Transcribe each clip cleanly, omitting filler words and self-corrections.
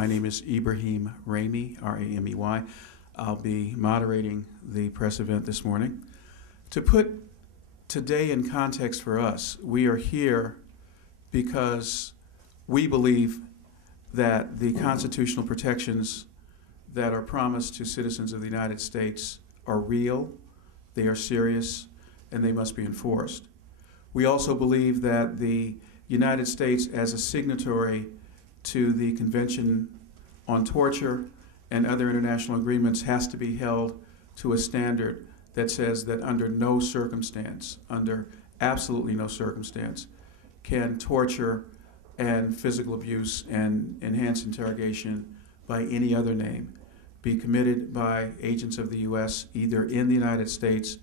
My name is Ibrahim Ramey, R-A-M-E-Y. I'll be moderating the press event this morning. To put today in context for us, we are here because we believe that the constitutional protections that are promised to citizens of the United States are real, they are serious, and they must be enforced. We also believe that the United States, as a signatory to the Convention on Torture and other international agreements, has to be held to a standard that says that under no circumstance, under absolutely no circumstance, can torture and physical abuse and enhanced interrogation by any other name be committed by agents of the U.S. either in the United States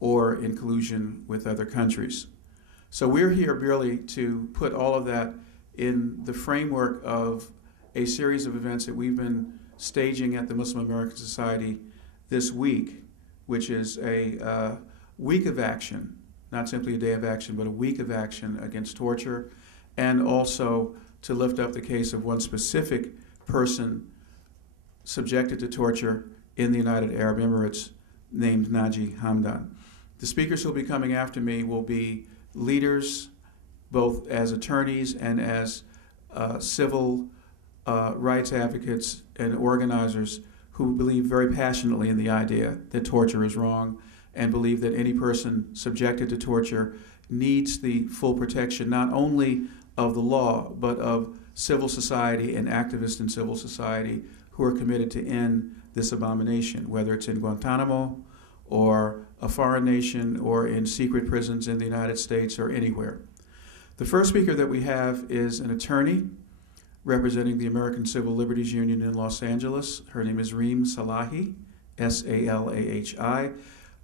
or in collusion with other countries. So we're here really to put all of that in the framework of a series of events that we've been staging at the Muslim American Society this week, which is a week of action, not simply a day of action, but a week of action against torture, and also to lift up the case of one specific person subjected to torture in the United Arab Emirates named Naji Hamdan. The speakers who will be coming after me will be leaders, both as attorneys and as civil rights advocates and organizers who believe very passionately in the idea that torture is wrong and believe that any person subjected to torture needs the full protection not only of the law but of civil society and activists in civil society who are committed to end this abomination, whether it's in Guantanamo or a foreign nation or in secret prisons in the United States or anywhere. The first speaker that we have is an attorney representing the American Civil Liberties Union in Los Angeles. Her name is Reem Salahi, S-A-L-A-H-I.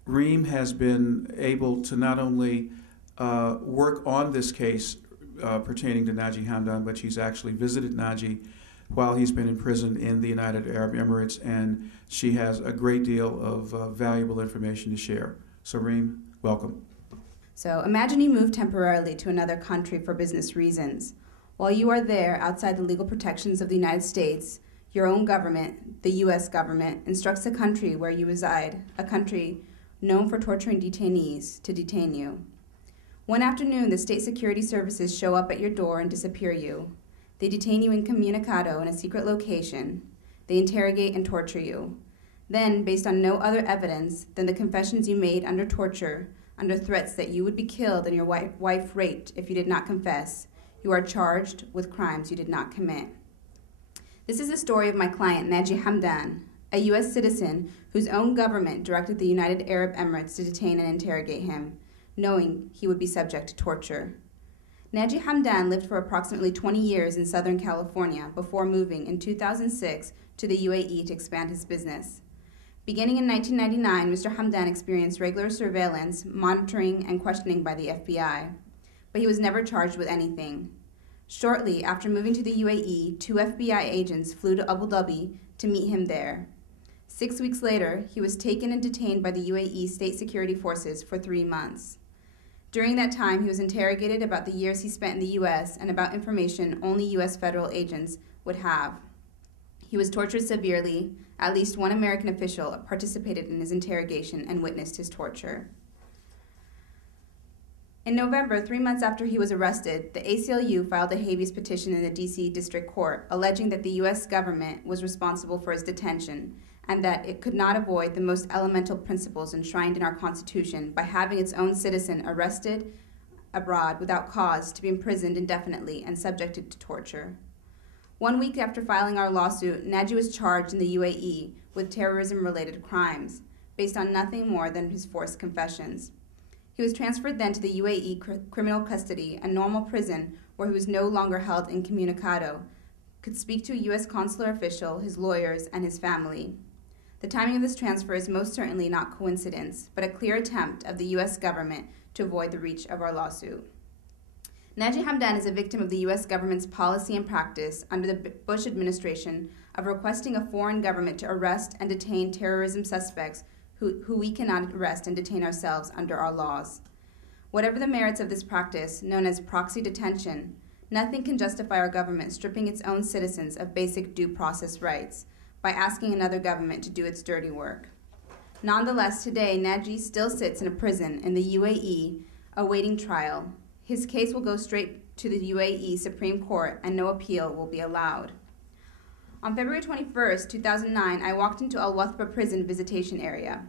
Reem has been able to not only work on this case pertaining to Naji Hamdan, but she's actually visited Naji while he's been in prison in the United Arab Emirates, and she has a great deal of valuable information to share. So Reem, welcome. So imagine you move temporarily to another country for business reasons. While you are there, outside the legal protections of the United States, your own government, the U.S. government, instructs the country where you reside, a country known for torturing detainees, to detain you. One afternoon, the state security services show up at your door and disappear you. They detain you incommunicado in a secret location. They interrogate and torture you. Then, based on no other evidence than the confessions you made under torture, under threats that you would be killed and your wife raped if you did not confess, you are charged with crimes you did not commit. This is the story of my client, Naji Hamdan, a U.S. citizen whose own government directed the United Arab Emirates to detain and interrogate him, knowing he would be subject to torture. Naji Hamdan lived for approximately 20 years in Southern California before moving in 2006 to the UAE to expand his business. Beginning in 1999, Mr. Hamdan experienced regular surveillance, monitoring, and questioning by the FBI, but he was never charged with anything. Shortly after moving to the UAE, 2 FBI agents flew to Abu Dhabi to meet him there. 6 weeks later, he was taken and detained by the UAE State Security Forces for 3 months. During that time, he was interrogated about the years he spent in the U.S. and about information only U.S. federal agents would have. He was tortured severely. At least one American official participated in his interrogation and witnessed his torture. In November, 3 months after he was arrested, the ACLU filed a habeas petition in the D.C. District Court, alleging that the U.S. government was responsible for his detention and that it could not avoid the most elemental principles enshrined in our Constitution by having its own citizen arrested abroad without cause to be imprisoned indefinitely and subjected to torture. 1 week after filing our lawsuit, Naji was charged in the UAE with terrorism-related crimes, based on nothing more than his forced confessions. He was transferred then to the UAE criminal custody, a normal prison where he was no longer held incommunicado, could speak to a U.S. consular official, his lawyers, and his family. The timing of this transfer is most certainly not coincidence, but a clear attempt of the U.S. government to avoid the reach of our lawsuit. Naji Hamdan is a victim of the U.S. government's policy and practice under the Bush administration of requesting a foreign government to arrest and detain terrorism suspects who we cannot arrest and detain ourselves under our laws. Whatever the merits of this practice, known as proxy detention, Nothing can justify our government stripping its own citizens of basic due process rights by asking another government to do its dirty work. Nonetheless, today, Naji still sits in a prison in the UAE awaiting trial. His case will go straight to the UAE Supreme Court and no appeal will be allowed. On February 21st, 2009, I walked into Al Wathba prison visitation area.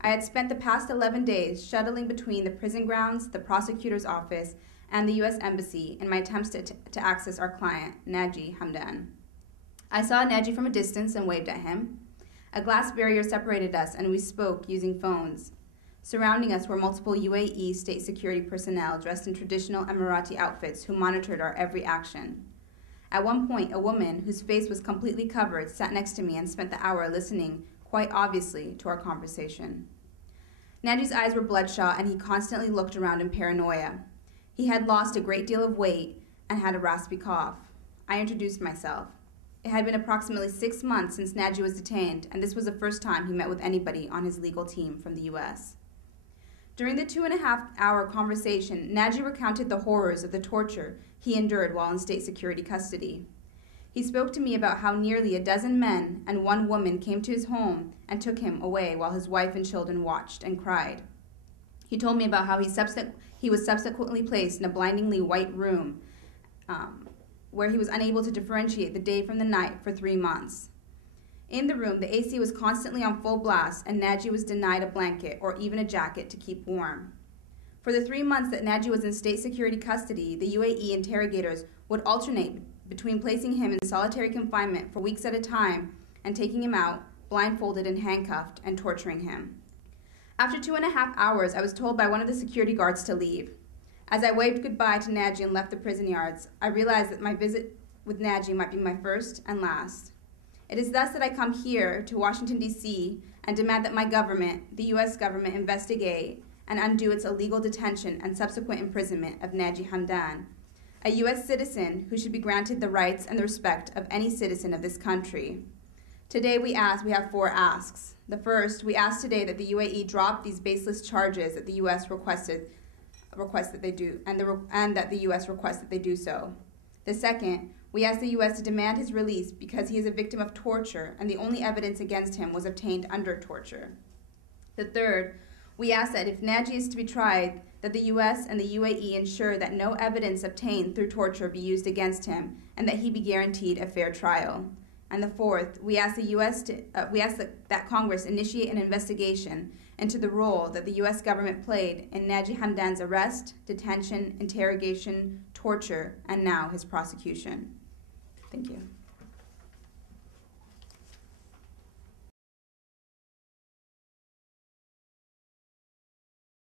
I had spent the past 11 days shuttling between the prison grounds, the prosecutor's office, and the U.S. Embassy in my attempts to access our client, Naji Hamdan. I saw Naji from a distance and waved at him. A glass barrier separated us and we spoke using phones. Surrounding us were multiple UAE state security personnel dressed in traditional Emirati outfits who monitored our every action. At one point, a woman whose face was completely covered sat next to me and spent the hour listening, quite obviously, to our conversation. Naji's eyes were bloodshot and he constantly looked around in paranoia. He had lost a great deal of weight and had a raspy cough. I introduced myself. It had been approximately 6 months since Naji was detained, and this was the first time he met with anybody on his legal team from the U.S. During the 2.5-hour conversation, Naji recounted the horrors of the torture he endured while in state security custody. He spoke to me about how nearly a dozen men and one woman came to his home and took him away while his wife and children watched and cried. He told me about how he was subsequently placed in a blindingly white room where he was unable to differentiate the day from the night for 3 months. In the room, the AC was constantly on full blast and Naji was denied a blanket or even a jacket to keep warm. For the 3 months that Naji was in state security custody, the UAE interrogators would alternate between placing him in solitary confinement for weeks at a time and taking him out, blindfolded and handcuffed, and torturing him. After 2.5 hours, I was told by one of the security guards to leave. As I waved goodbye to Naji and left the prison yards, I realized that my visit with Naji might be my first and last. It is thus that I come here to Washington, D.C. and demand that my government, the U.S. government, investigate and undo its illegal detention and subsequent imprisonment of Naji Hamdan, a U.S. citizen who should be granted the rights and the respect of any citizen of this country. Today we have 4 asks. The first, we ask today that the UAE drop these baseless charges that the U.S. request that they do, and that the U.S. requests that they do so. The second, we ask the U.S. to demand his release because he is a victim of torture and the only evidence against him was obtained under torture. The third, we ask that if Naji is to be tried, that the U.S. and the UAE ensure that no evidence obtained through torture be used against him and that he be guaranteed a fair trial. And the fourth, we ask that Congress initiate an investigation into the role that the U.S. government played in Naji Hamdan's arrest, detention, interrogation, torture, and now his prosecution.